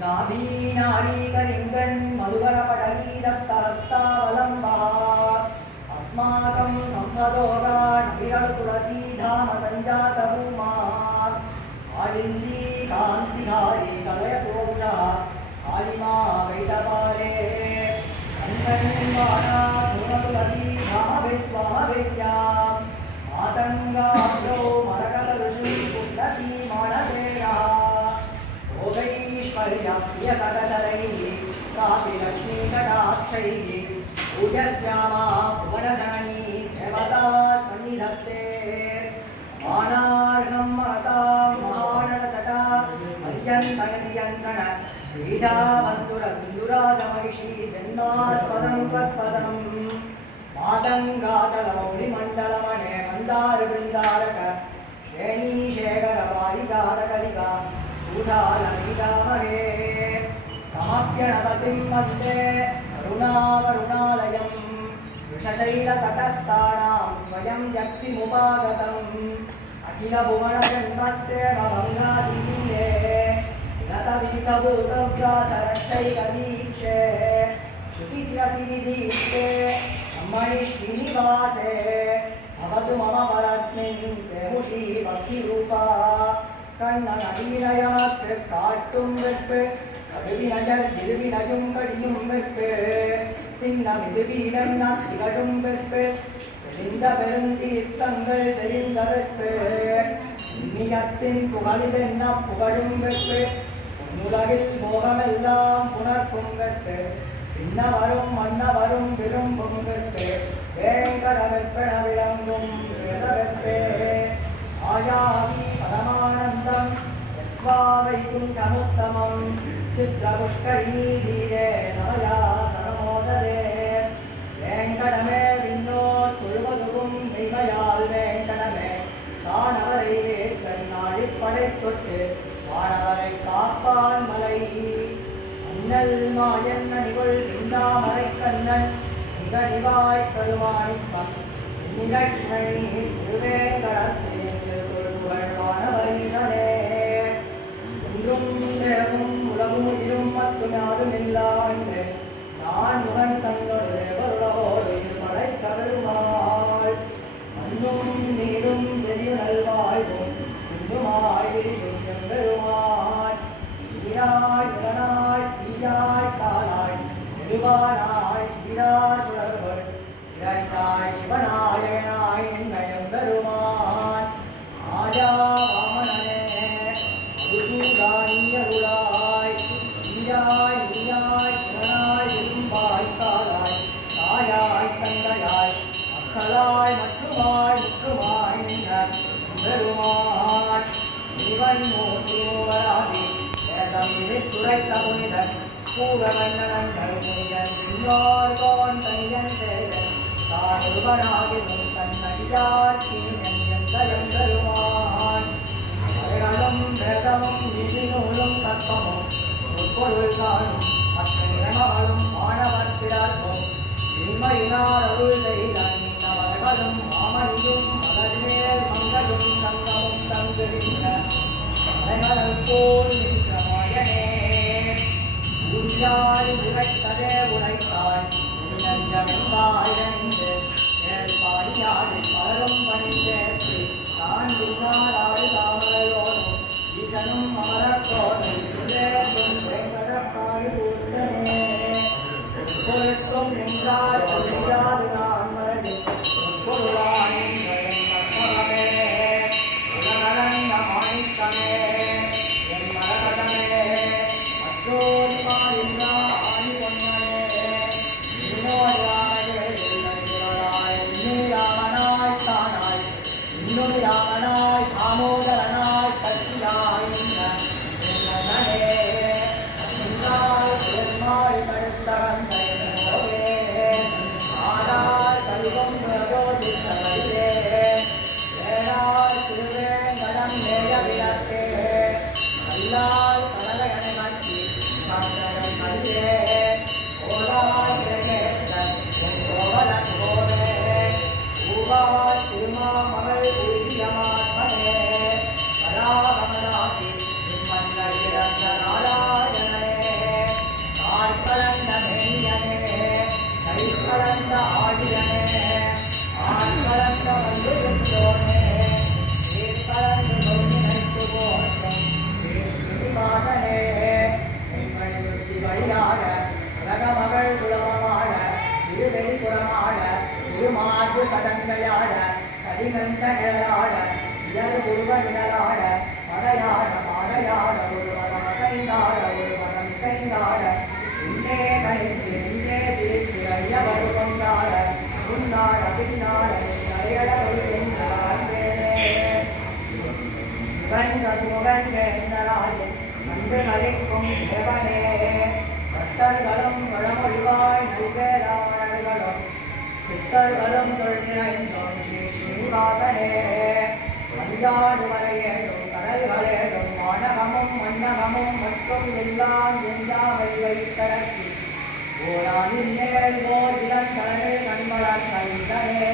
नाभीनाडीकलिङ्गन् मधुवरपटलीदत्तहस्तावलम्बः अस्माकं सम्पदोगाणविरलतुलसीधाम सञ्जातभूमा आलिन्दी कान्तिहारी कलयतोषः कालिमा वैटपारे कन्कन्वाणा भोगैश्वर्यप्रियसदचरैः कापि लक्ष्मीकटाक्षैः पूजस्यामा भुवनजननी देवता सन्निधत्ते मानार्हं महतां महानटतटा पर्यन्तनिर्यन्त्रण क्रीडावन्तुरसिन्दुराजमहिषी जन्मास्पदं त्वत्पदम् मातङ्गाचलमौलिमण्डलमणे मन्दारवृन्दारक श्रेणीशेखरपारिजातकलिका चूडालमीडामहे गणपतिं वन्दे करुणावरुणालयं वृषशैलतटस्थानां स्वयं व्यक्तिमुपागतम् अखिलभुवनजन्मस्ते मङ्गादिनीये नतविस्तभूतव्रातरक्षैकदीक्षे श्रुतिशिरसिनिदीक्षे ब्रह्मणि श्रीनिवासे भवतु मम परस्मिन् सेमुषी भक्तिरूपा कण्णनलीलयमत् काट्टुं विट् கடுவினையர் திருவினையும் கடியும் வெப்பு பின்னம் இது வீடன் திகழும் வெப்பு செழிந்த பெருந்தீர்த்தங்கள் செழிந்த வெப்பு இந்நியத்தின் புகழிதென்ன புகழும் வெப்பு உலகில் மோகமெல்லாம் புணர்க்கும் வெப்பு மன்ன வரும் விரும்பும் வெப்பு வேங்கட வெற்பென விளங்கும் வேத வெப்பே ஆயாமி பரமானந்தம் யத்வா வைகுண்டமுத்தமம் சித்திரபுஷ்கரிணி தீரே நமயா சனமோதரே வேங்கடமே விண்ணோர் தொழுவதுவும் மெய்மையால் வேங்கடமே. தானவரை வேட்கண்ணாடி படைத்தொட்டு தொட்டு வானவரை காப்பான் மலை. அண்ணல் மாயன் அணிகுள் சிந்தாமரை கண்ணன். உங்கடிவாய் கருவாணிப்பம் திருவேங்கடத்தில் இவன் மூவராதி வேதம் துரைத்த புனிதன் பூரவண்ணனங்கள் புனிதன் சின்னோர்கோன் தனியன் சேரன் தான் ஒருவனாகிலும் தன் அடியார் பெருமான் அவைகளும் வேதமும் நூலும் கற்பமும் பொருள் காணும் மற்ற நிறமாலும் உஞ்சாய் உரைத்ததே உரைத்தாய் நெஞ்சமெம்பாயிரண்டு பாடியாடி பலரும் பணி சேர்த்து நான் பின்னாலாடு தாமரையோடும் இதனும் அமரக்கோடும் வேங்கடப்பாடி கூட்டனே பொருட்கும் நின்றார் திருவடியாக ரகமகள் குலபமான திருவெளி குலமான திருமார்பு சடங்கையான கடிமந்த நிழலான இயல் உருவ நிழலான மறையான மறையான ஒரு மனம் அசைந்தாட ஒரு மனம் இசைந்தாட இன்றே கணித்து இன்றே தீர்த்து ஐயவர் கொண்டாட முன்னாட பின்னாட தலையடவை என்றான் சிவன் கதுவன் என்றாலே அன்பு நலிக்கும் தேவனே. சித்தர்களும் பழமொழிவாய் நல்வேலாளர்களும் சித்தர்களும் தொழிலைந்தும் ஸ்ரீனிவாசனே மஞ்சாடு வரையேடும் கடல்களேடும் வானகமும் மன்னகமும் மற்றும் எல்லாம் எந்தாவை வைத்தடக்கி. ஓரானின் மேல் ஓர் இளங்கடலே கண்மலர் கைதனே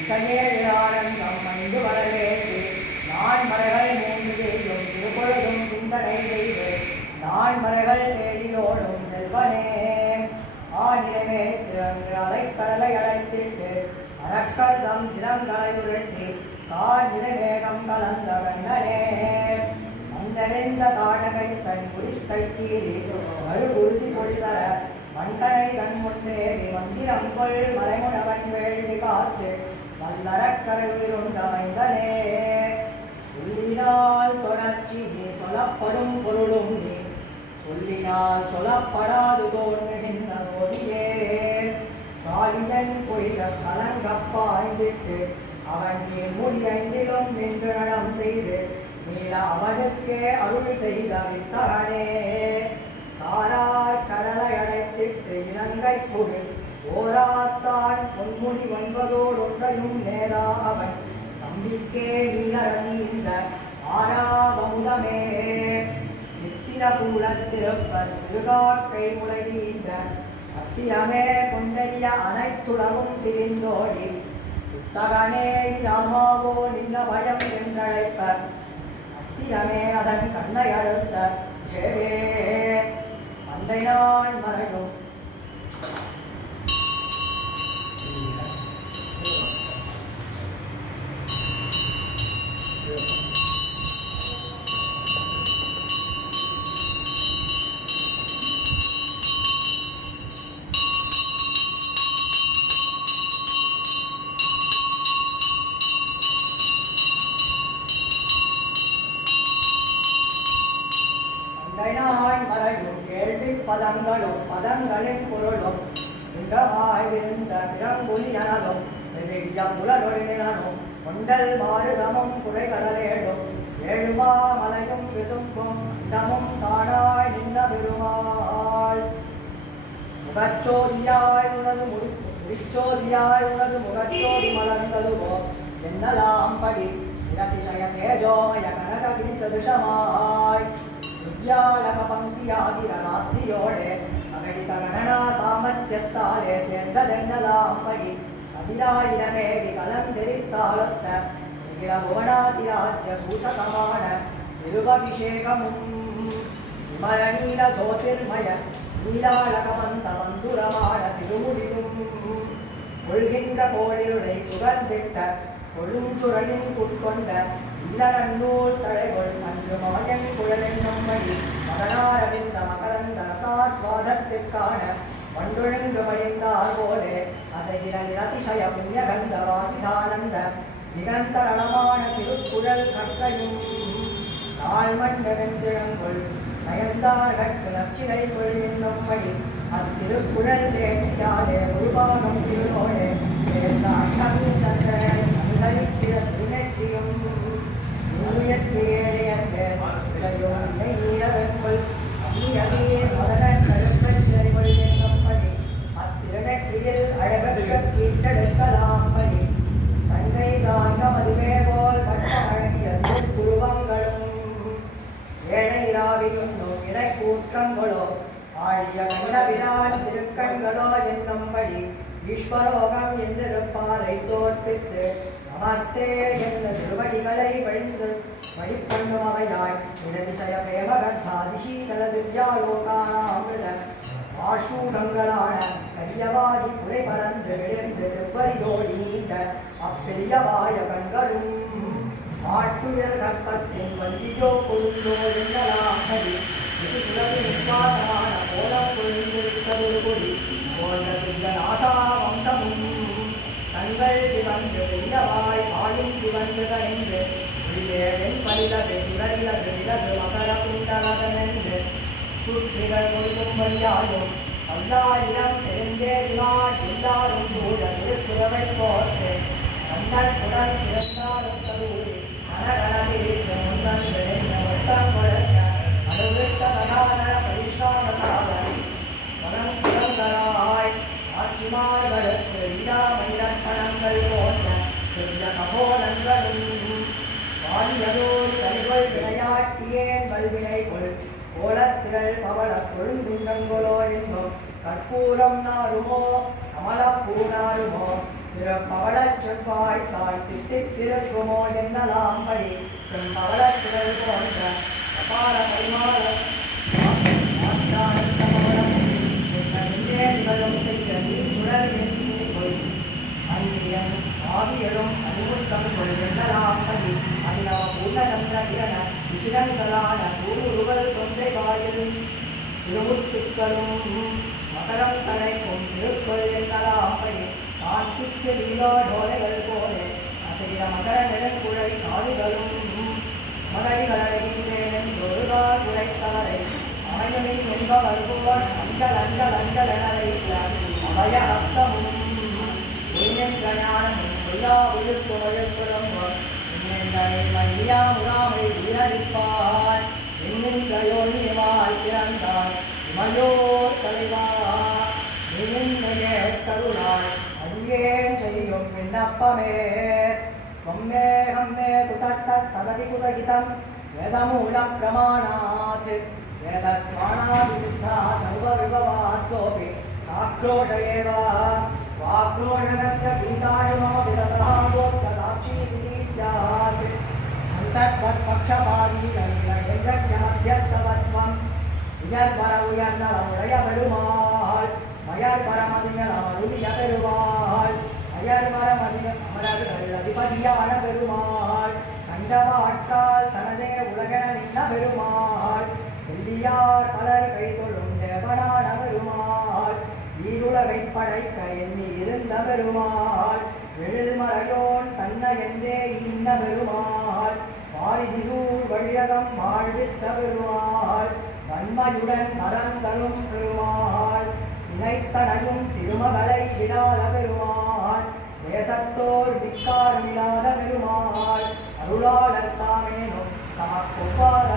இசையே நான் தேடியோடும் செல்வனே. ஆநிலைமேத்து அன்று அலைக்கடலை அழைத்திட்டு அரக்கர் தம் சிரங்களை உருட்டி கார் மேகம் கலந்த கண்ணனே. மந்தெளிந்த தாடகை தன் குறித்தை கீறி மறுகுருதி பொழிதர மண்டனை தன் முன்றேறி மந்திரம் கொள் மறைமுடவன் வேள்வி காத்து வல்லறக்கருவிருண்டமைந்தனே சொல்லினால் தொடர்ச்சி நீ சொல்லப்படும் பொருளும் நீ சொல்லினால் சொல்லப்படாது தோன்றுகின்ற சோதியே? காளியன் பொய்த கலங்கப்பாய்ந்திட்டு அவன் நீ முடி ஐந்திலும் நின்று நடம் செய்து நீல அவனுக்கே அருள் செய்த வித்தகனே. காரார் கடலை அடைத்திட்டு இலங்கை புகு ஓராத்தான் பொன்முடி ஒன்பதோர் ஒன்றையும் நேரா அவன் நம்பிக்கே நீலரசி இந்த ஆறாவமுதமே சித்திரகூலத்திருப்ப சிறுகாக்கை முளை அத்திரமே கொண்டைய அனைத்துலகும் திரிந்தோடி. புத்தகனே ராமாவோ நின்ன பயம் என்றழைப்பர். அத்திரமே அதன் கண்ணை அறுத்த தேவே பண்டை நான் மறையும். நெருங்கிய புலனொழினும் கொண்டல் மாறுதமும் குறைகடலேடும் ஏழுமா மலையும் விசும்பும் இடமும் காடாய் நின்ற பெருமாள். முகச்சோதியாய் உனது முடிச்சோதியாய் உனது முகச்சோதி மலர்ந்ததுவோ? என்னலாம் படி? நிரதிசய தேஜோமய கனககிரி சதுஷமாய். திவ்யாலக பங்கியாகிற ராத்திரியோடே அகடித கணனா சாமர்த்தியத்தாலே சேர்ந்ததென்னலாம் படி? அதிராயிரமேவி கலந்தெரித்தாலொத்த நிகில புவனாதிராஜ்ய சூசகமான திருவபிஷேகமும் விமல நீல ஜோதிர்மய நீலாளகமந்த மந்துரமான திருமுடியும். கொள்கின்ற கோழிருளை சுகந்திட்ட கொழுஞ்சுரலின் குட்கொண்ட இல்லநன்னூல் தழைகொள் அன்று மாயன் குழலென்னும் மணி மகனாரவிந்த மகரந்த ரசாஸ்வாதத்திற்கான வண்டொழுங்கு மடிந்தார் போலே அசைகிற நிரதிசய புண்ணியகந்த வாசிதானந்த நிகந்தரணமான திருக்குழல் கற்கையும் நாள் மண்டெழுந்திழங்குள் நயந்தார்கட்கு நச்சினை கொள் என்னும் வழி அத்திருக்குழல் சேர்த்தியாலே குருபாகம் திருநோயே சேர்ந்த அண்டம் சந்திரனை கருப்பச் சிறைகொள் என்னும் படி அத்திருநெற்றியில் அழகற்க கீட்டெடுக்கலாம் படி கண்கை தாங்க மதுவே போல் கட்ட அழகிய திருக்குருவங்களும் ஏழை ராவியுண்ணும் இணை கூற்றங்களோ ஆழிய கண்டவிரான் திருக்கண்களோ என்னும்படி ஈஸ்வரோகம் என்றிருப்பாரை தோற்பித்து நமஸ்தே என்ற திருவடிகளை வழிந்து வழிபண்ணுமவையாய் நிரதிசய பிரேமகர்பாதிசீதள திவ்யாலோகானாமிருத ஆஷூடங்களான கரியவாதி புலை பறந்து விழுந்து செவ்வரியோடி நீண்ட அப்பெரியவாய கண்களும் மாட்டுயர் கற்பத்தின் வந்தியோ கொழுந்தோ என்னலாம் இது சுரவி நிர்வாகமான கோலம் கொழுந்திருப்பதொரு கொடி போன்ற திவ்ய நாசா வம்சமும் தங்கள் சிவந்து பெரியவாய் பாயும் சிவந்து கணிந்து விழிதேவன் பரிலது சிவரிலது விலது மகர குண்டலகனென்று குறுக்கிடங்களும்படியாயும் அல்லாயிடம் தெரிந்தேறினார் எல்லாரும் சூழல் குறவை போர்த்து கண்ணல் குடல் பிறந்தாலும் கருவி கனகனதிருக்கு முன்னன்றே வட்டம் குழக்க அருவிட்ட மகாதர பரிசாமனாக மனம் குழந்தனாய் ஆட்சிமார்களுக்கு இடா மனிதன் பணங்கள் போன்ற சிறிய கபோலங்களும் வாலியதோர் தலைவர் விளையாட்டியேன் கல்வினை கொள் கோலத்திரள் பவள கொழுந்துண்டங்கொலோ என்பம் கற்பூரம் நாருமோ கமலப்பூ நாருமோ திரு பவள செவ்வாய் தாய் தித்தித் திருக்குமோ என்னலாம் படி தன் செம்பவளத்திரள் போன்ற அபார பரிமாற ஆச்சாரந்த ஆவியலும் அறிவுத்தம் கொள் என்னலாம் படி அன்னவ பூர்ணச்சந்திர கிரண விசிரங்களான ஊருவல் தொண்டை வாயில் திருமுத்துக்களும் மகரம் தடைக்கும் திருக்குள் என்னலாம். லீலா டோலைகள் லீலாடோலைகள் போலே. அசைய மகர நெடுங்குழை காதுகளும் மதடிகளடைகின்றேன் ஒருகால் உழைத்தவரை அமையமின் என்பவர் போல் அஞ்சல் அஞ்சல் அஞ்சல் எனவைத்த அபய அஸ்தமும். உயிரின் உயிர்ப்பு என்னை மையா முகாமை உயரிப்பார் என்னின் கயோனியமாய் பிறந்தார் இமையோர் தலைவா நின்னையே கருளாய் அடியேன் செய்யும் விண்ணப்பமே त्वमे हम्मे कुतस्तत्तदपि कुतहितं वेदमूलप्रमाणात् वेदस्माणाभिसिद्धा सर्वविभवात्सोऽपि साक्रोश एव वाक्रोशनस्य गीतानि मम विरतः गोत्रसाक्षी सुधी स्यात् अन्तत्वत्पक्षपादी மத்தியஸ்தவத்வம் உயர்வர உயர்நலம் உடைய பெருமாள் மயர் பரமதிநலம் அருளிய பெருமாள் மயர் பரமதின அமரர்கள் அதிபதியான பெருமாள் கண்டவாற்றால் தனதே உலகென நின்ன பெருமாள் வெள்ளியார் பலர் கைதொழும் தேவனான பெருமாள் ஈருலகை படைக்க எண்ணி இருந்த பெருமாள் எழுதுமறையோன் தன்ன என்றே இன்ன பெருமாள் வாரிதிசூர் வழியகம் வாழ்வித்த பெருமாள். வன்மையுடன் மறந்தரும் பெருமாள். இணைத்தனையும் திருமகளை விடாத பெருமாள். தேசத்தோர் விக்காரமில்லாத பெருமாள். அருளாளர் தாமேனும் தமக்கொப்பாத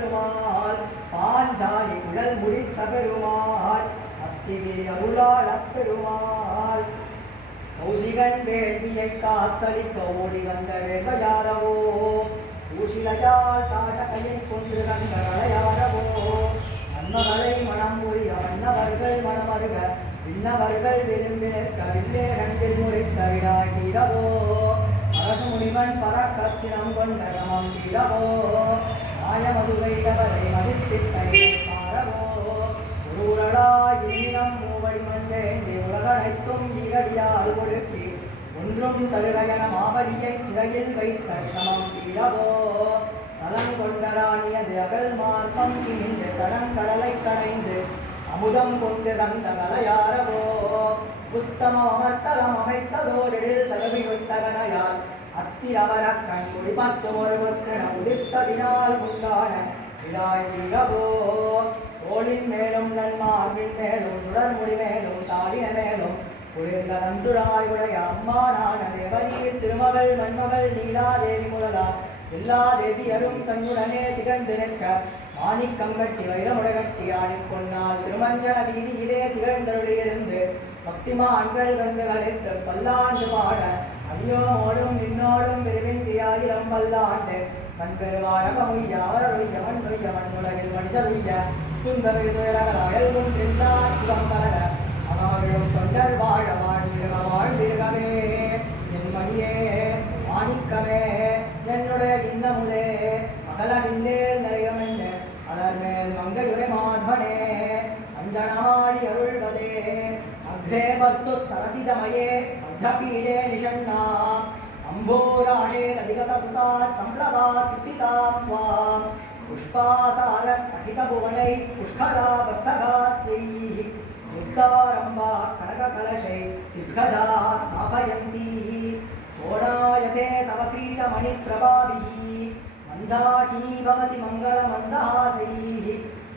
காத்த பாஞ்சாலி குழல் முடித்த பெருமாள் அத்திகிரி அருளாளப் பெருமாள் கௌசிகன் வேள்வியை காத்தளிக்க ஓடி வந்த வேள்வையாரவோ. ஊசிலையால் தாட்டகையை கொண்டு வந்த வளையாரவோ அன்னமலை மனம் புரிய மன்னவர்கள் மனமருக விண்ணவர்கள் விரும்பினர் நிற்க கண்டில் முறித்த விடாய் தீரவோ. அரசு முனிவன் பறக்கச்சினம் கொண்ட கமம் தீரவோ. மாயமதுவைடவரை மதித்தித்தை மாறவோ ஒருவராய் மூவடி மன்றேண்டி உலகனைத்தும் இரவியால் ஒடுப்பி ஒன்றும் தருகையன மாபலியை சிறையில் வைத்த சமம் வீரவோ தலம் கொண்டராணியது அகல் மார்க்கம் கிழிந்து தடங்கடலை கடைந்து அமுதம் கொண்டு வந்த கலையாரவோ உத்தம அமர்த்தலம் அமைத்ததோரில் தடவி வைத்தகனையால் கனையால் அத்திரவர கண் குடிபட்டும் ஒரு உதிர்த்ததினால் உண்டான விழாய் தோளின் மேலும் நன்மார்பின் மேலும் சுடர்முடி மேலும் தாடிய மேலும் குளிர்ந்த நந்துழாய் உடைய அம்மானான தேவரீர் திருமகள் மண்மகள் நீலாதேவி முதலா எல்லா தேவியரும் தன்னுடனே திகழ்ந்து நிற்க மாணிக்கம் கட்டி வைரமுட கட்டி ஆடிக்கொண்டால் திருமஞ்சன வீதியிலே திகழ்ந்தருளியிருந்து பக்திமான்கள் கண்டு கலைத்து பல்லாண்டு பாட அடியோமோடும் நின்னோடும் விரிவின்றியாயிரம் பல்லாண்டு கண்பெருவாழகமுய்ய அவரொய்ய மண்ணுய்ய மண்ணுலகில் மனுஷருய்ய துன்பமே துயரகலாயல் குன்றில்லார் சுகம் பரக அவர்களும் தொண்டர் வாழ வாழ்ந்திடுக வாழ்ந்திடுகவே. என் மணியே மாணிக்கமே என்னுடைய இன்னமுலே அகலவில்லேல் நிறையமென்ன அலர்மேல் மங்கையுரை மார்பனே அஞ்சனாடி அருள்வதே. அக்ரே பர்த்து சரசிஜமயே दग्धपीडे निषण्णा अम्भोराणेरधिगतसुतात् संप्लवात् कुपितात् वा पुष्पासारस्तकितभुवनैः पुष्कलाबद्धगात्रीः वृद्धारम्भाः कनककलशै दिग्गजाः स्थापयन्तीः शोणायते तव क्रीडमणिप्रभाभिः मन्दाकिनी भवति मङ्गलमन्दहासैः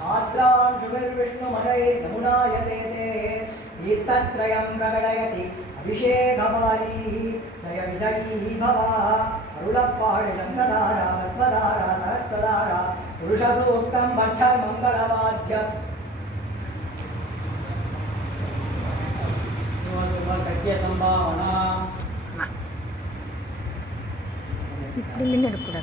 धात्रां शुभिर्विष्णुमलैर्नमुनायते ते तीर्थत्रयं प्रकटयति అభిషేకవారీ జయ విజయీ భవ అరుళప్పాడిలంగదార పద్మదార సహస్రదార పురుష సూక్తం భట్ట మంగళవాద్య ఇప్పుడు మిన్నడు కూడా